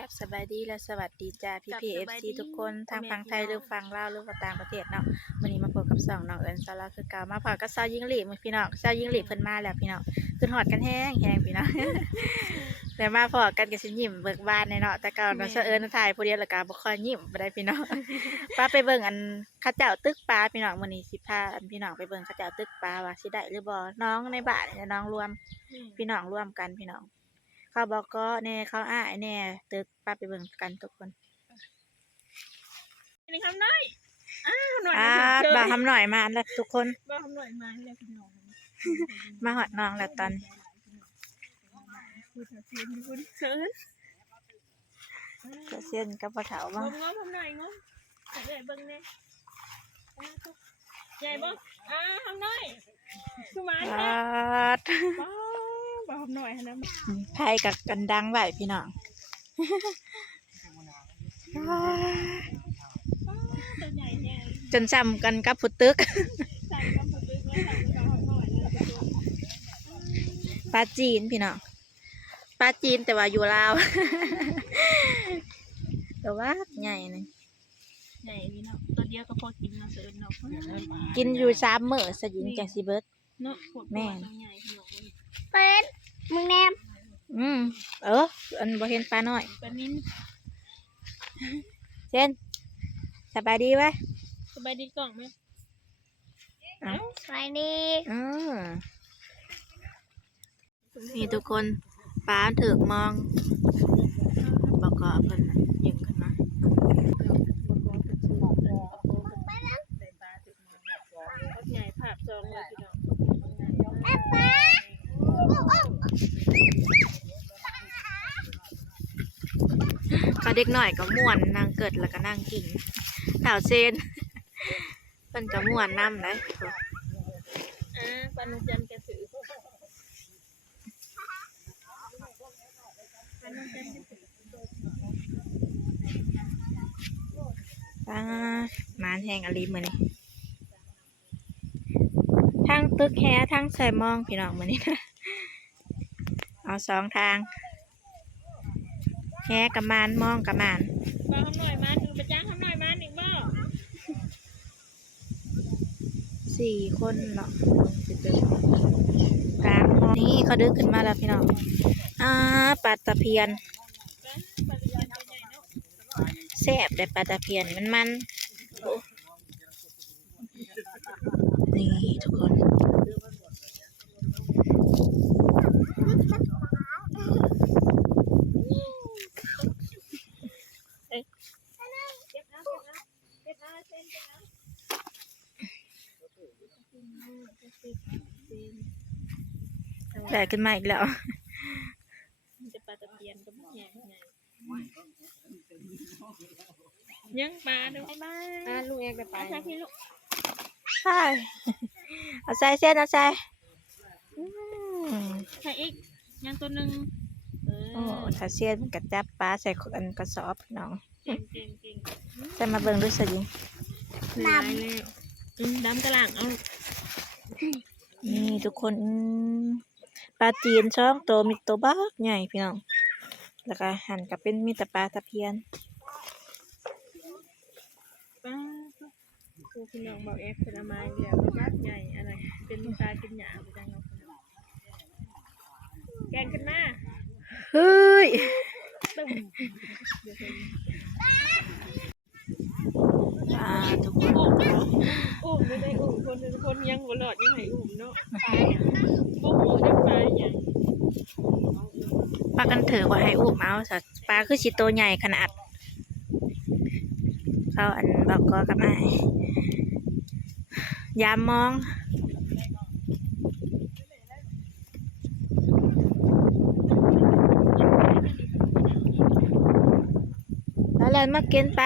กับสบายดีและสวัสดีจ้าพี่เอฟซีทุกคนทางฝั่งไทยหรือฝั่งลาวหรือว่าต่างประเทศเนาะวันนี้มาพบกับสองน้องเอิญสาระคือเก่ามาพอกับสาวยิงหลีพี่น้องสาวยิงหลีเพิ่นมาแล้วพี่น้องขึ้นหอดกันแห้งพี่น้อง แต่มาพอกันกับสิยิ้มเบิกบานเนาะแต่เก่าน้องสาวเอิญถ่ายผู้เดียวแล้วก็บ่ค่อยยิ้มบ่ได้พี่น้อง ป้าไปเบิ่งอันข้าเจ้าตึกปลาพี่น้องมื้อนี้สิพาอันพี่น้องไปเบิ่งข้าเจ้าตึกปลาว่าสิได้หรือบ่น้องในบ้านเนี่ยน้องรวมพี่น้องร่วมกันพี่น้องเขาบอกก็แน่เขาอ้ายแน่ตึกป้าไปเบิ่งกันทุกคน นี่คำน้อยหน่อย บ่ทำหน่อยมาแล้วทุกคน บ่ทำหน่อยมาแล้วพี่น้อง มาหอดน้องแล้วตอน คุณเชิญคุณเชิญ จะเส้นกับปลาเถาบ้าง งอทำหน่อยงอใหญ่เบิ่งแน่ใหญ่บ่ทำหน่อยสมัยนะบ่ทำหน่อยนะ ไพ่กับกันดังไหวพี่น้อง ตัวใหญ่ใหญ่ จนจำกันกับพุตึก ใส่กำปั้นด้วยใส่กำปั้นหน่อย ปลาจีนพี่น้องปลาจีนแต่ว่าอยู่ลาว แต่ว่าใหญ่นึง ใหญ่พี่น้องตัวเดียวก็พอกินมาเสร็จเนาะ กินอยู่3 มื้อสยิงจังสิเบิด เนาะแม่ใหญ่พี่น้อง เป็นมึงแนม อันบ่เห็นปลาน้อย ปลานิ้น เส้นสบายดีไหม สบายดีกล่องไหม สวัสดี นี่ทุกคนปลาถึกมองบอกก็เพิ่นยิงขึ้นมา ใหญ่ภาพจองเลยพี่น้อง ก็เด็กหน่อยก็ม่วนนางเกิดแล้วก็นั่งกินสาวเซน เพิ่นก็ม่วนนำเลย ปานุจันทร์กระสือมานแห้งอลีมื้อนี้ทั้งตึกแฮทั้งใส่มองพี่น้องมื้อนี้นะเอา2 ทางแฮกับมานมองกับมาน บ่ทำหน่อยมันประจ้างทำหน่อยมันอีกบ่ 4 คนเนาะกลางมองนี่เขาดึกขึ้นมาแล้วพี่น้องปลาตะเพียนแซ่บได้ปลาตะเพียนมันนี่ทุกคนได้ขึ้นมาอีกแล้ว จะปลาตะเพียนกับใหญ่ยังปลาดูลูกเองไปใช่พี่ลูก ใช่เอาใส่เส้นเอาใส่ ใช่อีกยังตัวหนึ่ง โอ้ถ้าเส้นมันกระจับปลาใส่อันกระสอบน้อง เก่ง ใส่มาเบิ่งด้วยสิ ดำเลยดำกระหล่างเอา นี่ทุกคนปลาจีนช่องโตมีตัวบักใหญ่พี่น้องแล้วก็หั่นกับเป็นมีแต่ปลาตะเพียน ปลาตัวพี่น้องบอกเอฟเป็นอะไรเดียวบ้านใหญ่อะไรเป็นปลากินหยาไปจังเนาะแกงขึ้นมา เฮ้ย ตึ้ม ทุกคน อุ้มไม่ได้อุ้มคนยังหัวหลอดยังไงอุ้มเนาะพวกหมูจะปลาใหญ่ ปลากันเถอะว่าให้อุ้มเอาสัตว์ปลาคือสิโตใหญ่ขนาดเขาอันบอกก็กับไอ้ยามมองแล้วเรามากินไป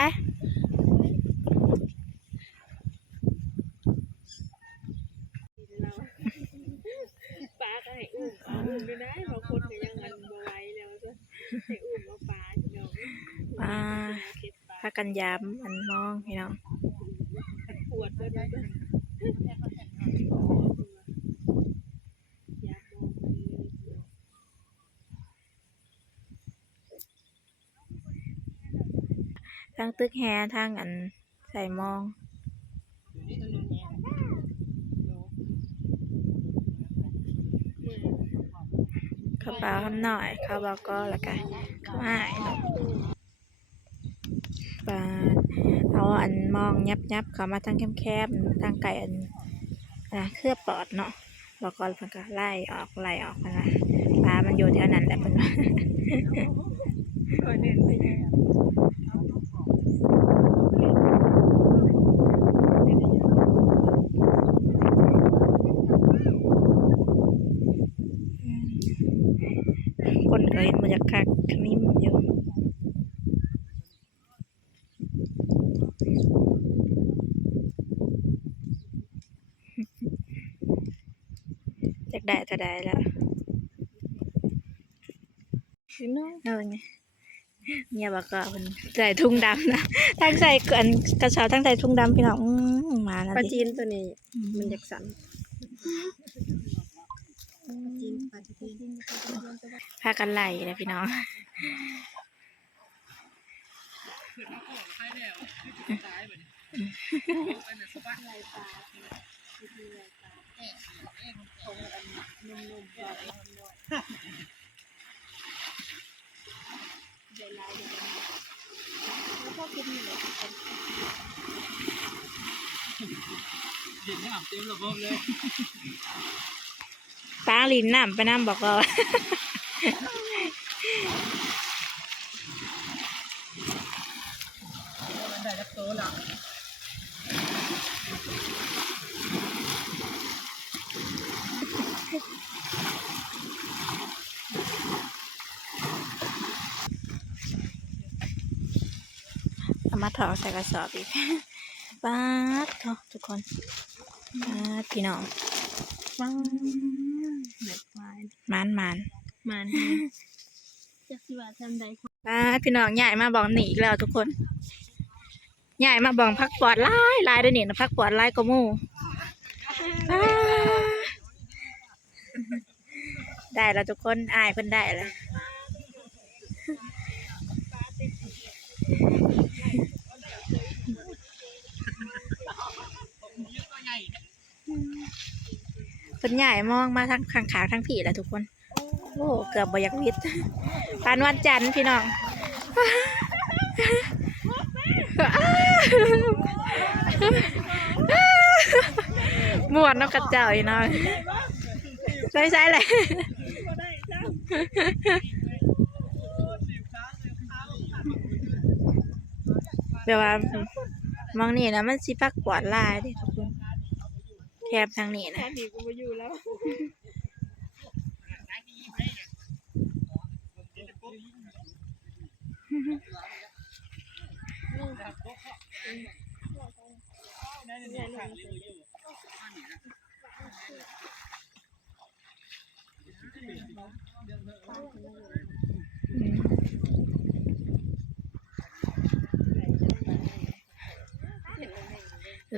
ปลาก็ให้อุ้มไม่ได้บางคนก็ยังมันบวายแล้วจะให้อุ้มเอาปลาเนาะ พากันยามอันมองพี่น้อง ปวดด้วย ทั้งตึกแฮทั้งอันใส่มองกระเป๋าทำหน่อยเข้าบอกก็แล้วกันเข้าหายเนาะปาเอาอันมองยับเข้ามาทางแคบๆทางไก่อันเคลือบปอดเนาะบอกก็เพิ่นก็ไล่ออกมันว่าปลามันอยู่แถวนั้นแหละเพิ่นว่า คอยเน้นไปยัง คนก็เห็นมาจากคักขมิ้นอยู่จากได้จะได้แล้ว คือน้อง เอาไงเมียบอกก็มันใส่ทุ่งดำนะทั้งใส่อันกระเช้าทั้งใส่ทุ่งดำพี่น้องมาแล้ว ปลา ดิ จีนตัวนี้มันอยากสั่นจีนปลาจีน พากันไล่เลยพี่น้องปลาลินน้ำไปน้ำบอกเรา เอามาถอดใส่กระสอบอีก ป๊าดเถอะทุกคนป๊าดพี่น้อง ฟังเด็กวาย มัน มันจะสิว่าทำใด ป๊าดพี่น้องใหญ่มาบอกหนีอีกแล้วทุกคนใหญ่มาบอกพักปอดไล่ได้หนินะพักปอดไล่ก็มู่ป๊าดได้แล้วทุกคนอายเพิ่นได้แล้วเป็นใหญ่มองมาทั้งข้างขาทั้งผีแหละทุกคนโอ้เกือบบอยากวิทย์ปานวันจันทร์พี่น้องม่วนนกกระเจ้าอีน้อยใช่เลยเดี๋ยวว่ามองนี่นะมันสิพักปวดลายเดิทุกคนแคบทางนี้นะ แค่นี้กูมาอยู่แล้ว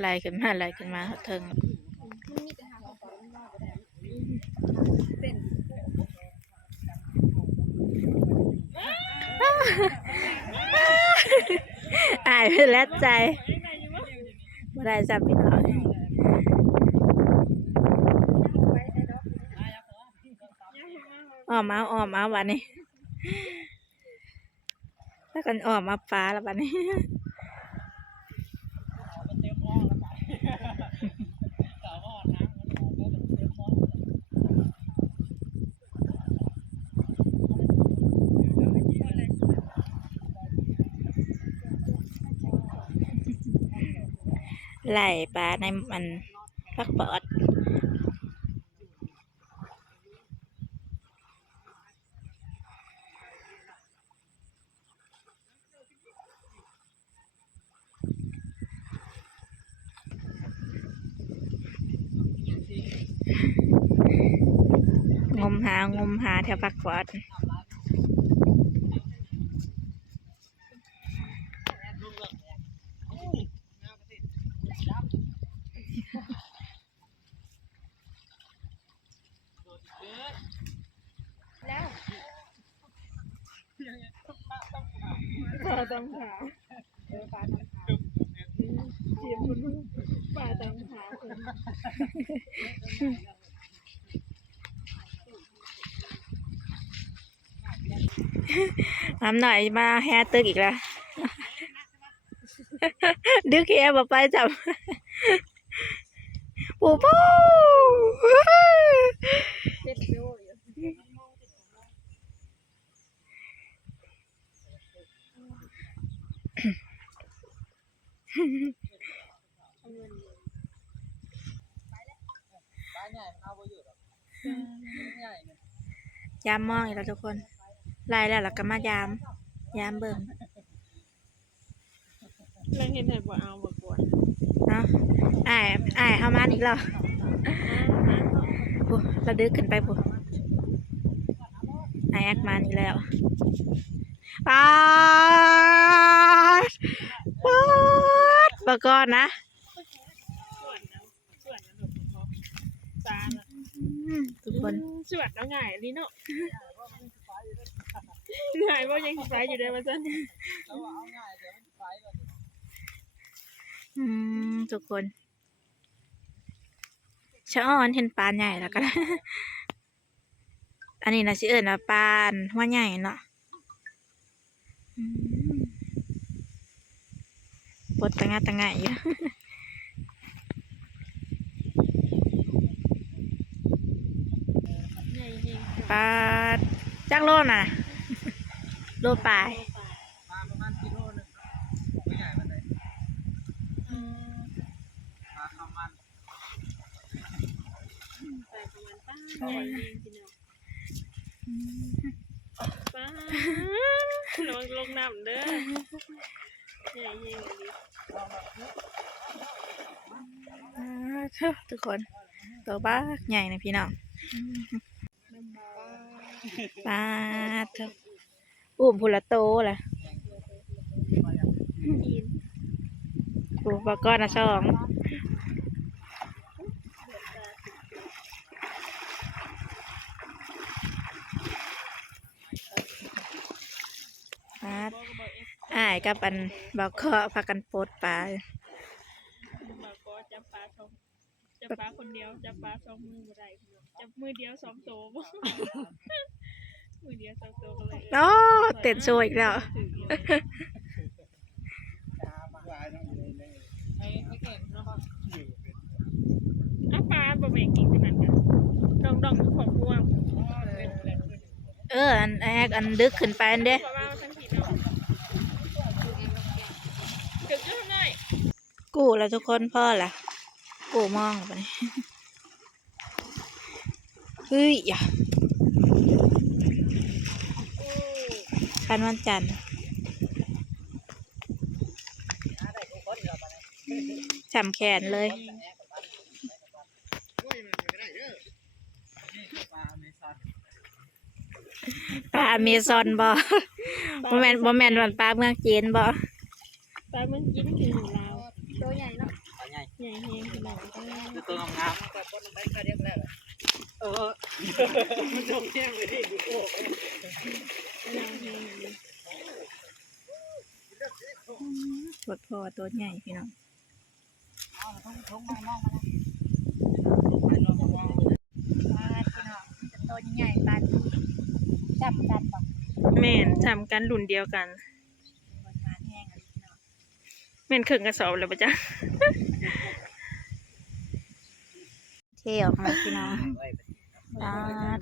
ไล่ขึ้นมาเทิงอายไปแล้วใจไม่ได้จับพี่น้องอ้อมมาวันนี้แล้วกันอ้อมมาฟ้าแล้ววันนี้ไล่ปลาในมันพักปอดงมหาแถวพักปอดต้องขา ลาตำขาวเสียงคุณปลาตำขาวคน น้ำหน่อยมาแฮตึกอีกแล้ว ดึกแฮบ่ไปจับ ปูปู เจ็ดโลอยู่ยามมองอีกแล้วทุกคนไล่แล้วก็มายามเบิ่ง เรื่องเห็นไหนบ่เอาบ่กวน เนาะอ้ายเฮามาอีกแล้วปุ๊เราดึกขึ้นไปปุ๊อ้ายแอดมาอีกแล้วป๊าดบ่ก่อนนะ ส่วนนะหนูตาละ ทุกคน ส่วนแล้วง่ายนี่เนาะง่ายว่ายังสิไปอยู่ได้มาซั่น ทุกคนชะอ้อนเห็นปลาใหญ่แล้วก็ อันนี้นะสิเอิญว่าปลาหัวใหญ่เนาะปดตะงะอยู่ ใหญ่จริง ปลาจักโลน่ะ โลปลาย ประมาณกิโลนึงไม่ใหญ่มันเลยปลาข้าวมัน ไปประมาณป้าใหญ่จริงพี่น้องป้าน้องลงน้ำเด้อใหญ่จริงเลย ทุกคนตัวบ้าใหญ่นะพี่น้องปลาเถอะอุ้มพุละโตล่ะ กิน ปูปลาก้อนนะช่องปลาอ้ายกับอันบอกก็พากันโปดปลา มาก็จับปลาสองจับปลาคนเดียวจับปลาสองมือบ่ได้จับมือเดียวสองโตบ่มือเดียวสองโตก็เลย โอ้เต้นโชว์อีกแล้ว อ้าปลาบ่แม่งกินขนาดนั้นดองๆของพวง อันแอกอันดึกขึ้นไปอันเด้ เพราะว่าทั้งผิดเนาะเกิดขึ้นได้ กูแล้วทุกคนพ่อล่ะกูมองไปนี่เฮ้ยอย่าคันวันจันทร์ฉ่ำแขนเลย ปลาอเมซอน ปลาอเมซอนบ่แม่นวันปลาเมืองจีนบ่ ปลามันกินถึงลาวตัวใหญ่เนาะ ปลาใหญ่ ใหญ่แฮงพี่น้อง คือตัวงามๆแต่คนมันได้แค่เดียวแล้วมันจงแจ้งเลยดิดูโอ้ ยาวแฮงเลย ปวดพอตัวใหญ่พี่น้องปลาพี่น้องจะตัวใหญ่ปลาที่จำกันบ่ แม่นทำกันรุ่นเดียวกัน คนงานแห้งอะไรพี่น้อง แม่นครึ่งกระสอบเลยปะจ๊ะ เที่ยวมาพี่น้องปลา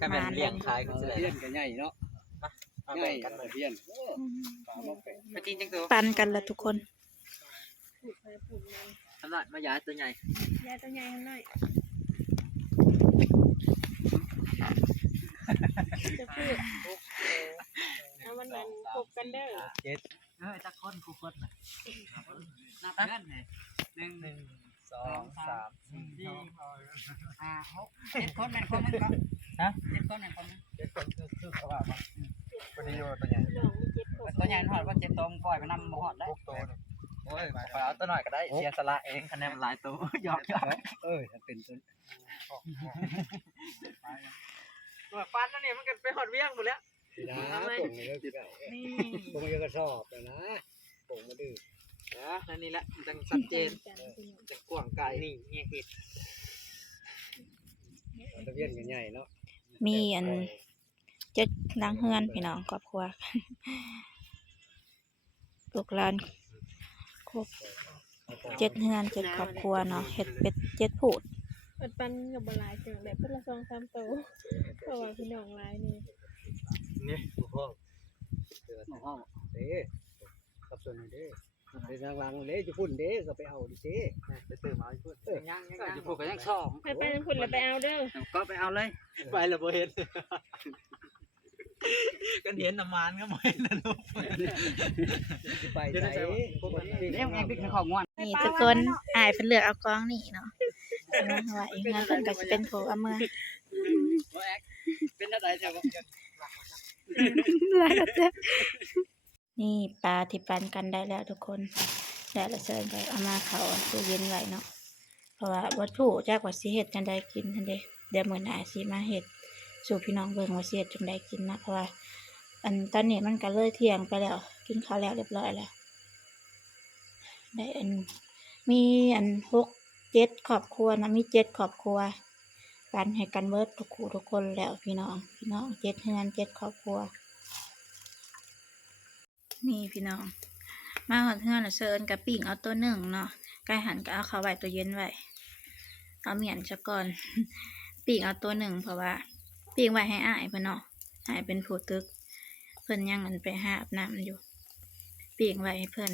ก็เป็นเลี้ยงขายของเลี้ยงกันใหญ่เนาะใหญ่กันเลี้ยงปลาบ่เป็นไปจริงจังตัว ปันกันละทุกคน ผูกไปผูกมา สำหรับมายาตัวใหญ่ ยายตัวใหญ่ข้างในจะพูดเอามันนั้นพบกันเด้อ เจ็ดจักคนคู่คนนับเงินเลย1 2 3 4 5 6 7คนแม่นคนนึงก็ฮะ7คนแม่นคนนึง7คนคือเขาว่าพอดีว่าตัวใหญ่ น้องมี7คน ตัวใหญ่หอดว่า7ตัวปล่อยไปนำบ่หอดได้6ตัวโอ้ยไปเอาตัวหน่อยก็ได้เสียสละเองคะแนนหลายตัวหยอกถ้าเป็นตัวตัวฟันนั่นเนี่ยมันกันไปหอดเวียงหมดแล้ว นะผมนี่ก็คิดเอานี่ผมก็ชอบนะผมมาดื้อ นั่นนี่แหละจังชัดเจน กันพี่น้อง จังกว้างไกลนี่เฮียคิดตะเวียนกันใหญ่เนาะ มีอันเจ็ดล้างเฮือนพี่น้องครอบครัว ลูกหลานครบ7เฮือน7ครอบครัวเนาะเฮ็ดเป็ด7ผูด ปันปันกับบหลายจังแบบเพิ่นละ2-3โตเพราะว่าพี่น้องหลายนี่ นี่ผู้พ่อเดือดห้องเด้กับส่วนนี้เด้ไปทางหลังเด้จะพุ่นเด้ก็ไปเอาดิเด้ไปเติมเอาพุ่นยังจะพูดกันยังชอบ ให้ไปนำพุ่นแล้วไปเอาเด้อ ก็ไปเอาเลยไปละบ่เห็นกันเห็นน้ำมันก็บ่เห็นนะลูกไปไหนเลี้ยงเองพี่ของม่วน นี่ทุกคนอายเพิ่นเลือกเอากองนี่เนาะเห็นไหมว่าอีกงานเพิ่นก็สิเป็นผู้เอามือ เป็นอะไรแถว นี่ปลาที่ปันกันได้แล้วทุกคนแล้วเราเชิญไปเอามาเขาตู้เย็นไว้เนาะเพราะว่าวัตถุจากว่าสิเฮ็ดจังได้กินทันเดเดี๋ยวมื้อหน้าสิมาเฮ็ดสู่พี่น้องเบิ่งว่าสิเฮ็ดจังได้กินนะเพราะว่าอันตอนนี้มันก็เลยเที่ยงไปแล้วกินข้าวแล้วเรียบร้อยแล้วได้อันมีอัน6-7ครอบครัวนะมี7ครอบครัวกันให้กันเบิดทุกคู่ทุกคนแล้วพี่น้อง7เฮือน7ครอบครัวนี่พี่น้องมาหอดเฮือนแล้วเชิญกับปิ่งเอาตัวหนึ่งเนาะไก่หันก็เอาเข้าไว้ตัวเย็นไว้เอาเมียนซะก่อน ปิ่งเอาตัวหนึ่งเพราะว่าปิ่งไว้ให้อ้ายเพิ่นเนาะอ้ายเป็นผู้ตึกเพิ่นยังมันไปหาอาบน้ำอยู่ปิ่งไว้ให้เพิ่น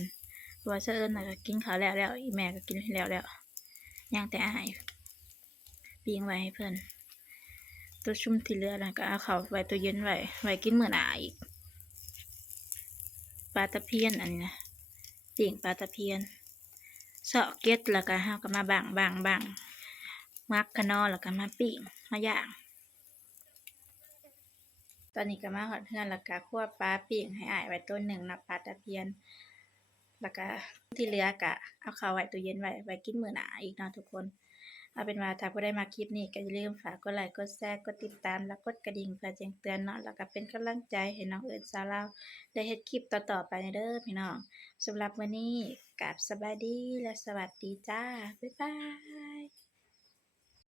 เพราะว่าเชิญน่ะก็กินข้าวแล้วอีแม่ก็กินแล้วยังแต่อ้ายปิ่งไว้ให้เพิ่นตัวชุ่มที่เหลือน่ะก็เอาเข้าไว้ตัวเย็นไว้กินมื้อหน้าอีกปลาตะเพียนอันนี้นะปิ่งปลาตะเพียนเสาะเก็ดแล้วก็เฮาก็มาบางมักขนอแล้วก็มาปิ่งมาย่างตอนนี้ก็มาฮอดเฮือนแล้วก็คั่วปลาปิ่งให้อ้ายไว้ตัวหนึ่งนะปลาตะเพียนแล้วก็ที่เหลือก็เอาเข้าไว้ตู้เย็นไว้กินมื้อหน้าอีกเนาะทุกคนเอาเป็นว่าถ้าผู้ใดมาคลิปนี้ก็อย่าลืมฝากกดไลค์กดแชร์กดติดตามและกดกระดิ่งเพื่อแจ้งเตือนเนาะแล้วก็เป็นกำลังใจให้น้องเอิญสาวลาวได้เฮ็ดคลิปต่อๆไปเด้อพี่น้องสำหรับวันนี้กราบสบายดีและสวัสดีจ้าบ๊ายบาย